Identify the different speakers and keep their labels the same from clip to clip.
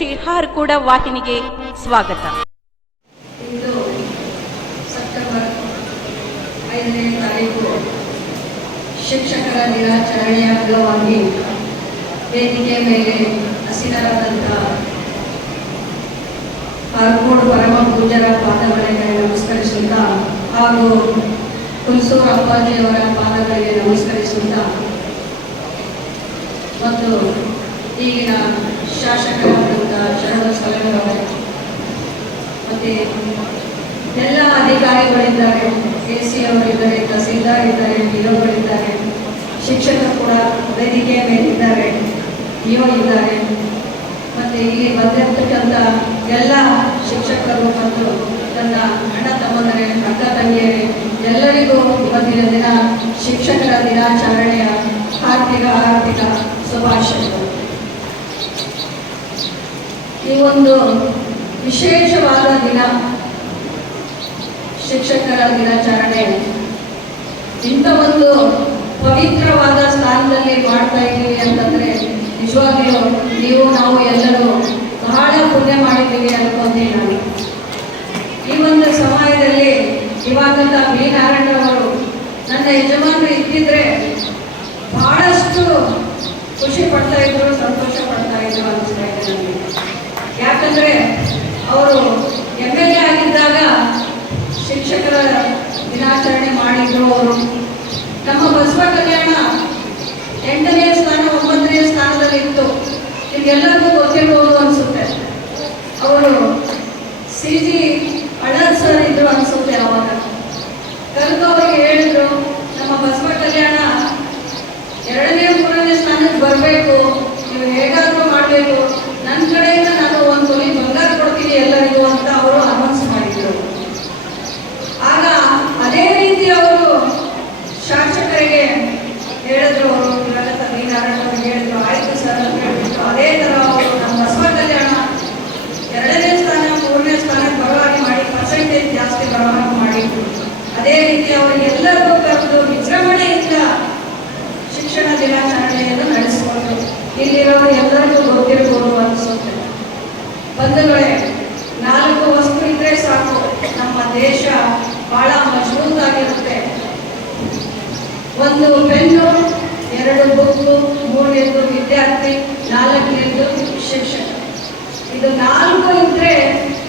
Speaker 1: ಶಿಹಾರ್ ಕೂಡ ವಾಹಿನಿಗೆ ಸ್ವಾಗತ.
Speaker 2: ಇಂದು ಸೆಪ್ಟೆಂಬರ್ ಐದನೇ ತಾರೀಕು ಶಿಕ್ಷಕರ ದಿನಾಚರಣೆಯ ಅಂಗವಾಗಿ ವೇದಿಕೆ ಮೇಲೆ ಹಸಿರಾದಂತಹ ಕಾರ್ಕೋಡ್ ಪರಮ ಪೂಜರ ಪಾದಗಳಿಗೆ ನಮಸ್ಕರಿಸುತ್ತಾ ಹಾಗೂ ಹುಲ್ಸೂರು ಅಪ್ಪಾಜಿಯವರ ಪಾದಗಳಿಗೆ ನಮಸ್ಕರಿಸುತ್ತಾ ಮತ್ತು ಈಗಿನ ಶಾಸಕರಾದಂಥ ಶರಣ ಸಲಹರವರೇ ಮತ್ತೆ ಎಲ್ಲ ಅಧಿಕಾರಿಗಳಿದ್ದಾರೆ ಎ ಸಿ ಅವರಿದ್ದಾರೆ ತಹಸೀಲ್ದಾರ್ ಇದ್ದಾರೆ ಡಿಒಗಳಿದ್ದಾರೆ ಶಿಕ್ಷಕರು ಕೂಡ ವೇದಿಕೆಯ ಮೇಲಿದ್ದಾರೆ ಇಒ ಇದ್ದಾರೆ. ಮತ್ತೆ ಇಲ್ಲಿ ಬಂದಿರತಕ್ಕಂಥ ಎಲ್ಲ ಶಿಕ್ಷಕರು ಮತ್ತು ನನ್ನ ಅಣ್ಣ ತಮ್ಮಂದರೆ, ಅಕ್ಕ ತಂಗಿಯರೇ, ಎಲ್ಲರಿಗೂ ಇವತ್ತಿನ ದಿನ ಶಿಕ್ಷಕರ ದಿನಾಚರಣೆಯ ಹಾರ್ದಿಕ ಆರ್ಥಿಕ ಶುಭಾಶಯಗಳು. ಈ ಒಂದು ವಿಶೇಷವಾದ ದಿನ ಶಿಕ್ಷಕರ ದಿನಾಚರಣೆ. ಇಂಥ ಒಂದು ಪವಿತ್ರವಾದ ಸ್ಥಾನದಲ್ಲಿ ಮಾಡ್ತಾ ಇದ್ದೀವಿ ಅಂತಂದ್ರೆ ನಿಜವಾಗಿಯೂ ನೀವು ನಾವು ಎಲ್ಲರೂ ಬಹಳ ಪುಣ್ಯ ಮಾಡಿದ್ದೀವಿ ಅನ್ಕೊಂತೀನಿ ನಾನು ಈ ಒಂದು ಸಮಯದಲ್ಲಿ ಇವಾಗಂತ ಬಿ ನಾರಾಯಣರವರು ನನ್ನ ಯಜಮಾನರು ಇದ್ದಿದ್ರೆ ಬಹಳಷ್ಟು ಖುಷಿ ಪಡ್ತಾ ಇದ್ರು ಸಂತೋಷ ಪಡ್ತಾ ಇದ್ರು ಅನಿಸ್ತಾ ಇದೆ ನನಗೆ ಯಾಕಂದ್ರೆ ಅವರು ಎಂ ಎಲ್ ಎ ಆಗಿದ್ದಾಗ ಶಿಕ್ಷಕರ ದಿನಾಚರಣೆ ಮಾಡಿದ್ರು ಅವರು ನಮ್ಮ ಬಸವ ಕಲ್ಯಾಣ ಎಂಟನೇ ಸ್ಥಾನ, ಒಂಬತ್ತನೇ ಸ್ಥಾನದಲ್ಲಿ ಇತ್ತು. ನಿಮ್ಗೆಲ್ಲರಿಗೂ ಗೊತ್ತಿರ್ಬೋದು ಅನಿಸುತ್ತೆ. ಅವರು ಸಿ ಜಿ ಅಳದ್ ಸರ್ ಇದ್ರು ಅನಿಸುತ್ತೆ ಅವಾಗ. ಕರೆದು ಅವ್ರಿಗೆ ಹೇಳಿದ್ರು, ನಮ್ಮ ಬಸವ ಕಲ್ಯಾಣ ಎರಡನೇ ಮೂರನೇ ಸ್ಥಾನಕ್ಕೆ ಬರಬೇಕು, ನೀವು ಹೇಗಾದರೂ ಮಾಡಬೇಕು. ನನ್ನ ಕಡೆಯಿಂದ ನಾನು ಒಂದು ಬಂಗಾರ ಕೊಡ್ತೀನಿ ಎಲ್ಲರಿಗೂ ಅಂತ ಅವರು ಅನೌನ್ಸ್ ಮಾಡಿದ್ರು ಆಗ ಅದೇ ರೀತಿ ಅವರು ಶಾಸಕರಿಗೆ ಹೇಳಿದ್ರು ಅವರು ಇವಾಗ ನಾರಾಯಣ ಅವ್ರಿಗೆ ಹೇಳಿದ್ರು ಆಯ್ತು ಸರ್ ಅಂತ ಹೇಳ್ಬಿಟ್ಟು ಅದೇ ಥರ ಅವರು ನಮ್ಮ ಬಸವ ಕಲ್ಯಾಣ ಎರಡನೇ ಸ್ಥಾನ ಮೂರನೇ ಸ್ಥಾನಕ್ಕೆ ಬರೋ ಹಾಗೆ ಮಾಡಿ ಪರ್ಸೆಂಟೇಜ್ ಜಾಸ್ತಿ ಬರೋ ಹಾಗೆ ಮಾಡಿದ್ರು ಅದೇ ರೀತಿ ಅವರು ಎಲ್ಲರಿಗೂ ಕರೆದು ವಿಜೃಂಭಣೆಯಿಂದ ಶಿಕ್ಷಣ ದಿನಾಚರಣೆಯನ್ನು ನಡೆಸಿಕೊಂಡು ಇಲ್ಲಿರೋರು ಎಲ್ಲರಿಗೂ ಗೊತ್ತಿರ್ಬೋದು ಅನಿಸುತ್ತೆ ಬಂಧುಗಳೇ ನಾಲ್ಕು ವಸ್ತು ಇದ್ರೆ ಸಾಕು ನಮ್ಮ ದೇಶ ಬಹಳ ಮಜಬೂತಾಗಿರುತ್ತೆ ಒಂದು ಪೆನ್ನು ಎರಡು ಬುಕ್ಕು ಮೂರನೇದು ವಿದ್ಯಾರ್ಥಿ, ನಾಲ್ಕನೇದು ಶಿಕ್ಷಕ. ಇದು ನಾಲ್ಕು ಇದ್ರೆ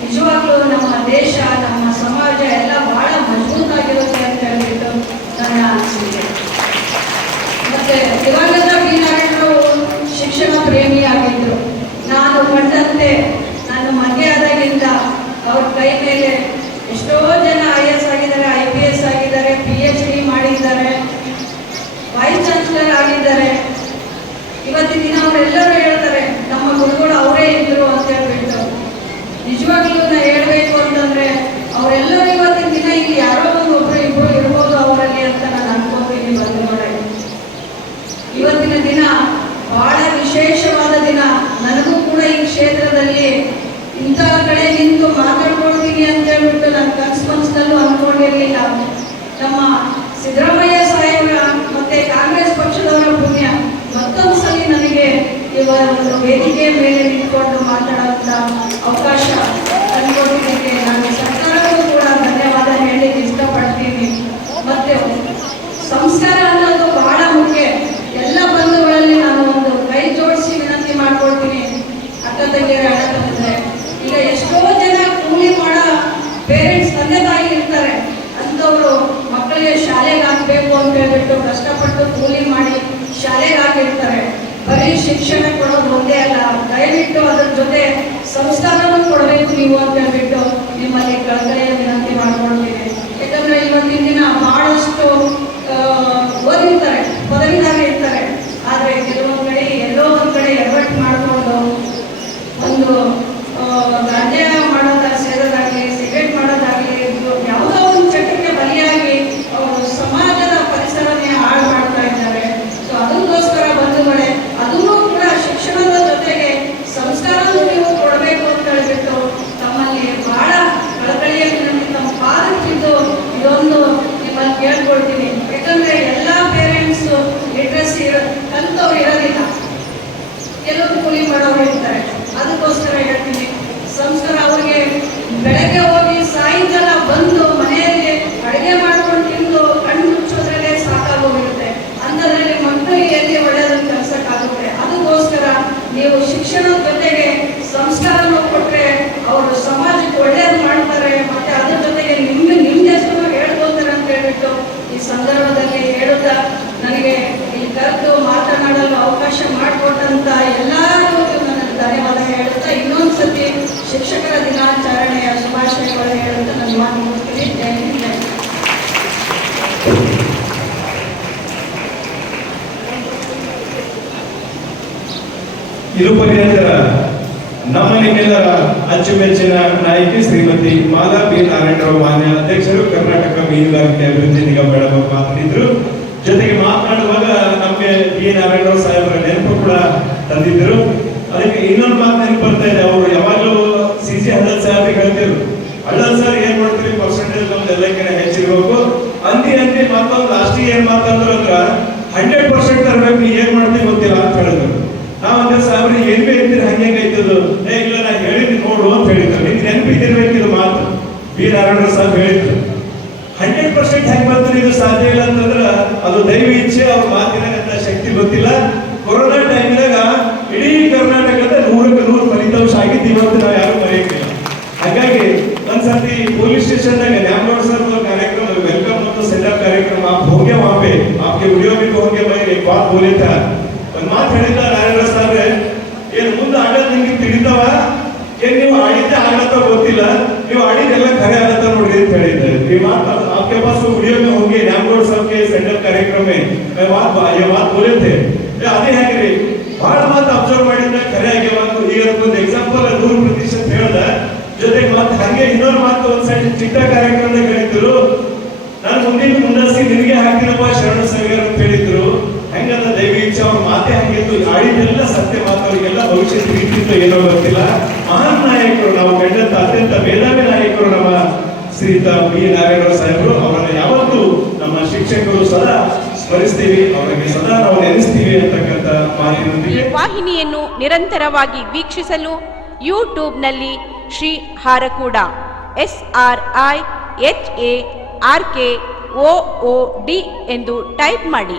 Speaker 2: ನಿಜವಾಗ್ಲೂ ನಮ್ಮ ದೇಶ, ನಮ್ಮ ಸಮಾಜ ಎಲ್ಲ ಬಹಳ ಮಜಬೂತಾಗಿರುತ್ತೆ ಅಂತ ಹೇಳ್ಬಿಟ್ಟು ನನ್ನ ಅನಿಸಿಕೆ. ಮತ್ತೆ ದಿವಂಗತ ಬಿ ನಾರಾಯಣರು ಶಿಕ್ಷಣ ಪ್ರೇಮಿಯಾಗಿದ್ದರು ನಾನು ಕಂಡಂತೆ, ನಾನು ಮದುವೆ ಆದಾಗಿಂದ ಅವ್ರ ಕೈ ಮೇಲೆ ಎಷ್ಟೋ ಜನ ಐ ಎಸ್ ಆಗಿದ್ದಾರೆ ಐ ಪಿ ಎಸ್ ಆಗಿದ್ದಾರೆ ಪಿ ಎಚ್ ಡಿ ಮಾಡಿದ್ದಾರೆ ವೈಸ್ ಚಾನ್ಸಲರ್ ಆಗಿದ್ದಾರೆ ಇವತ್ತಿನ ದಿನ ಅವರೆಲ್ಲರೂ ಹೇಳ್ತಾರೆ ನಮ್ಮ ಗುರುಗಳು ಅವರೇ ಇದ್ರು ಅಂತ ಹೇಳ್ಬಿಟ್ಟು ನಿಜವಾಗ್ಲೂ ನಾ ಹೇಳ್ಬೇಕು ಅಂತಂದ್ರೆ ಅವರೆಲ್ಲರೂ ಇವತ್ತಿನ ದಿನ ಇಲ್ಲಿ ಯಾರೋ ಒಂದು ಒಬ್ರು ಇಬ್ರು ಇರ್ಬೋದು ಅವರಲ್ಲಿ ಅಂತ ನಾನು ಅನ್ಕೋತೀನಿ ಬಂಧುಗಳೇ ಇವತ್ತಿನ ದಿನ ಬಹಳ ವಿಶೇಷವಾದ ದಿನ ನನಗೂ ಕೂಡ ಈ ಕ್ಷೇತ್ರದಲ್ಲಿ ಇಂಥ ಕಡೆ ನಿಂತು ಮಾತಾಡ್ಕೊಳ್ತೀನಿ ಅಂತ ಹೇಳ್ಬಿಟ್ಟು ನಾನು ಕನ್ಸು ಮನಸ್ಸಿನಲ್ಲೂ ಅನ್ಕೊಂಡಿರ್ಲಿಲ್ಲ ನಮ್ಮ ಸಿದ್ದರಾಮಯ್ಯ ಸಾಹೇಬರ ಮತ್ತೆ ಕಾಂಗ್ರೆಸ್ ಪಕ್ಷದವರ ಪುಣ್ಯ ಮತ್ತೊಂದು ಸಲ ನನಗೆ ಇವ ಒಂದು ವೇದಿಕೆ ಮೇಲೆ ನಿಂತ್ಕೊಂಡು ಮಾತಾಡುವಂತ ಅವಕಾಶ ತಂದುಕೊಟ್ಟಿದ್ದಕ್ಕೆ ನಾನು ಸರ್ಕಾರಕ್ಕೂ ಕೂಡ ಧನ್ಯವಾದ ಹೇಳಲಿಕ್ಕೆ ಇಷ್ಟಪಡ್ತೀನಿ. ಮತ್ತೆ ಸಂಸ್ಕಾರ ಅನ್ನೋದು ಬಹಳ ಮುಖ್ಯ. ಎಲ್ಲ ಬಂಧುಗಳಲ್ಲಿ ನಾನು ಒಂದು ಕೈ ಜೋಡಿಸಿ ವಿನಂತಿ ಮಾಡ್ಕೊಳ್ತೀನಿ. ಅಕ್ಕ ತಂಗಿಯರ ಅಣ್ಣ ಈಗ ಎಷ್ಟೋ ಜನ ಕೂಲಿ ಮಾಡೋ ಪೇರೆಂಟ್ಸ್ ತಂದೆ ತಾಯಿ ಇರ್ತಾರೆ. ಅಂಥವ್ರು ಮಕ್ಕಳಿಗೆ ಶಾಲೆಗೆ ಹಾಕ್ಬೇಕು ಅಂತ ಹೇಳ್ಬಿಟ್ಟು ಕಷ್ಟಪಟ್ಟು ಕೂಲಿ ಮಾಡಿ ಶಾಲೆಗೆ ಬರೀ ಶಿಕ್ಷಣ ಕೊಡೋದು ಒಂದೇ ಅಲ್ಲ. ದಯವಿಟ್ಟು ಅದ್ರ ಜೊತೆ ಸಂಸ್ಕಾರನೂ ಕೊಡಬೇಕು ನೀವು ಅಂತ ಹೇಳ್ಬಿಟ್ಟು ನಿಮ್ಮಲ್ಲಿ ಕಳಕಳಿಯ ವಿನಂತಿ ಮಾಡ್ಕೊಳ್ತೀನಿ ಯಾಕಂದ್ರೆ ಇವತ್ತಿನ ದಿನ ಬಹಳಷ್ಟು ಆ, ಓದಿರ್ತಾರೆ ಪದವಿದಾಗ ಇರ್ತಾರೆ ಆದ್ರೆ ಕೆಲವೊಂದ್ ಕಡೆ ಎಲ್ಲೋ ಒಂದ್ ಕಡೆ ಎಫರ್ಟ್ ಮಾಡಿಕೊಂಡು ಒಂದು ಆ, ಗಾಂಜಾ ಮಾಡೋದ ಸೇರೋದಾಗ್ಲಿ ಸಿಗರೇಟ್ ಮಾಡೋದಾಗ್ಲಿ ಇದು ಯಾವುದೋ ಒಂದು ಚಟಕ್ಕೆ ಬಲಿಯಾಗಿ ಅವರು ಸಮಾಜದ ಪರಿಸರನೇ ಹಾಳು ಮಾಡ್ತಾ ಇದ್ದಾರೆ ಸೊ ಅದಕ್ಕೋಸ್ಕರ ಬಂಧುಗಳೇ ಅದನ್ನು ಕೂಡ ಶಿಕ್ಷಣದ ಜೊತೆಗೆ ಸಂಸ್ಕಾರನೂ ನೀವು ಕೊಡಬೇಕು ಅಂತ ಹೇಳ್ಬಿಟ್ಟು
Speaker 3: ಇದು ಪರ್ಯಂತರ ನಮ್ಮ ನಿಮ್ಮೆಲ್ಲರ ಅಚ್ಚುಮೆಚ್ಚಿನ ನಾಯಕಿ ಶ್ರೀಮತಿ ಮಾಲಾ ಬಿ. ನಾರಾಯಣರಾವ್ ಮಾನ್ಯ ಅಧ್ಯಕ್ಷರು ಕರ್ನಾಟಕ ಮೀನುಗಾರಿಕೆ ಅಭಿವೃದ್ಧಿ ನಿಗಮ ಬೆಳಗಾವಿ ಮಾತನಾಡಿದ್ರು. ಜೊತೆಗೆ ಮಾತನಾಡುವಾಗ ನಮಗೆ ಬಿ. ನಾರಾಯಣರಾವ್ ಸಾಹೇಬರ ನೆನಪು ಕೂಡ ತಂದಿದ್ದರು. ಅದಕ್ಕೆ ಇನ್ನೊಂದು ಮಾತು ನೆನಪು ಬರ್ತಾ ಇದೆ. ಅವರು ಯಾವಾಗಲೂ ಸಿ. ಸಿ. ಹಳ್ಳದ ಸಾಹೇಬ್ ಹೇಳ್ತಿದ್ರು. ಹಳ್ಳದ ಸರ್ ಏನ್ ಮಾಡ್ತೀರಿ? ಪರ್ಸೆಂಟೇಜ್ ನಮ್ದು ಎಲ್ಲಕ್ಕಿಂತ ಹೆಚ್ಚಿರ್ಬೇಕು. ಅಂತಿ ಅಂತಿ ಮತ್ತೊಂದು ಲಾಸ್ಟಿಗೆ ಏನ್ ಮಾತಂದ್ರು ಹಂಡ್ರೆಡ್ ಪರ್ಸೆಂಟ್ ತರಬೇಕು. ಏನ್ ಮಾಡ್ತೀವಿ ಗೊತ್ತಿಲ್ಲ ಅಂತ ಹೇಳಿದ್ರು. ನಾವ್ ಸಾವಿರ ಏನ್ ಬಿ ಅಂತೀರಿ ಹಂಗೆ ಐತದು ಏ, ಇಲ್ಲ, ನಾ ಹೇಳಿದ್ ನೋಡು ಅಂತ ಹೇಳಿದ್ರು. ನಿನ್ ನೆನಪಿದ್ದಿರ್ಬೇಕು ಇದು ಮಾತು. ವೀರಾರಾಯಣ ಸಾಹೇಬ್ ಹೇಳಿದ್ರು. ಹಂಡ್ರೆಡ್ ಪರ್ಸೆಂಟ್ ಹೆಂಗ್ ಬರ್ತಾರೆ ಇದು ಸಾಧ್ಯ ಇಲ್ಲ ಅಂತಂದ್ರ ಅದು ದೈವ ಇಚ್ಛೆ, ಅವ್ರ ಮಾತಿನಾಗಂತ ಶಕ್ತಿ ಗೊತ್ತಿಲ್ಲ. ಆಡಿದ್ದೆ ಆಗತ್ತ ಗೊತ್ತಿಲ್ಲ ನೀವು ಆಡಿದ್ದೆಲ್ಲ ಖರೆ ಆಗತ್ತ ನೋಡ್ರಿ ಅಂತ ಹೇಳಿದ್ದೆ ಈ ಮಾತು आपके पास वो वीडियो में होंगे ನ್ಯಾಮಗೌಡ साहब के सेंटर कार्यक्रम में मैं बात ये बात बोले थे ಏ, ಅದೇ ಹೆಂಗ್ರಿ ಬಹಳ ಮಾತು ಅಬ್ಸರ್ವ್ ಮಾಡಿದ್ದ ಖರೆ ಆಗ್ಯಾವ ಅಂತ ಈಗ ಒಂದು ಎಕ್ಸಾಂಪಲ್ ನೂರು ಪ್ರತಿಶತ ಹೇಳ್ದ ಜೊತೆಗೆ ಮತ್ತೆ ಹಂಗೆ ಇನ್ನೊಂದು ಮಾತು ಒಂದ್ ಸೈಡ್ ಚಿಕ್ಕ ಕಾರ್ಯಕ್ರಮದಾಗ ಹೇಳಿದ್ರು ನಾನು ಮುಂದಿನ ಮುಂದಸ್ಸಿ ನಿನಗೆ ಹಾಕಿನಪ್ಪ ಶರಣ ಸಾವಿರ ಅಂತ ಹೇಳಿದ್ರು ಹೆಂಗದ ದೈವ ಇಚ್ಛೆ ಅವ್ರ ಮಾತೆ ಹಂಗಿತ್ತು ಆಡಿದೆಲ್ಲ ಸತ್ಯ ಮಾತು ಭವಿಷ್ಯದ ರೀತಿಯಿಂದ ಏನೋ ಗೊತ್ತಿಲ್ಲ. ಮಹಾನ್ ನಾಯಕರು ನಾವು ಕಂಡಂತ ಅತ್ಯಂತ ಮೇಧಾವಿ ನಾಯಕರು ನಮ್ಮ ಶ್ರೀತ ಬಿ ನಾರಾಯಣರಾವ್ ಸಾಹೇಬರು. ಅವರನ್ನ ಯಾವತ್ತೂ ನಮ್ಮ ಶಿಕ್ಷಕರು ಸದಾ ಸ್ಮರಿಸ್ತೀವಿ. ಅವರಿಗೆ ಸದಾ ನಾವು ನೆನೆಸ್ತೀವಿ ಮಾತಿನೊಂದಿಗೆ.
Speaker 1: ವಾಹಿನಿಯನ್ನು ನಿರಂತರವಾಗಿ ವೀಕ್ಷಿಸಲು ಯೂಟ್ಯೂಬ್ನಲ್ಲಿ Shri Harakuda, S R I H A R K O D ಎಂದು ಟೈಪ್ ಮಾಡಿ.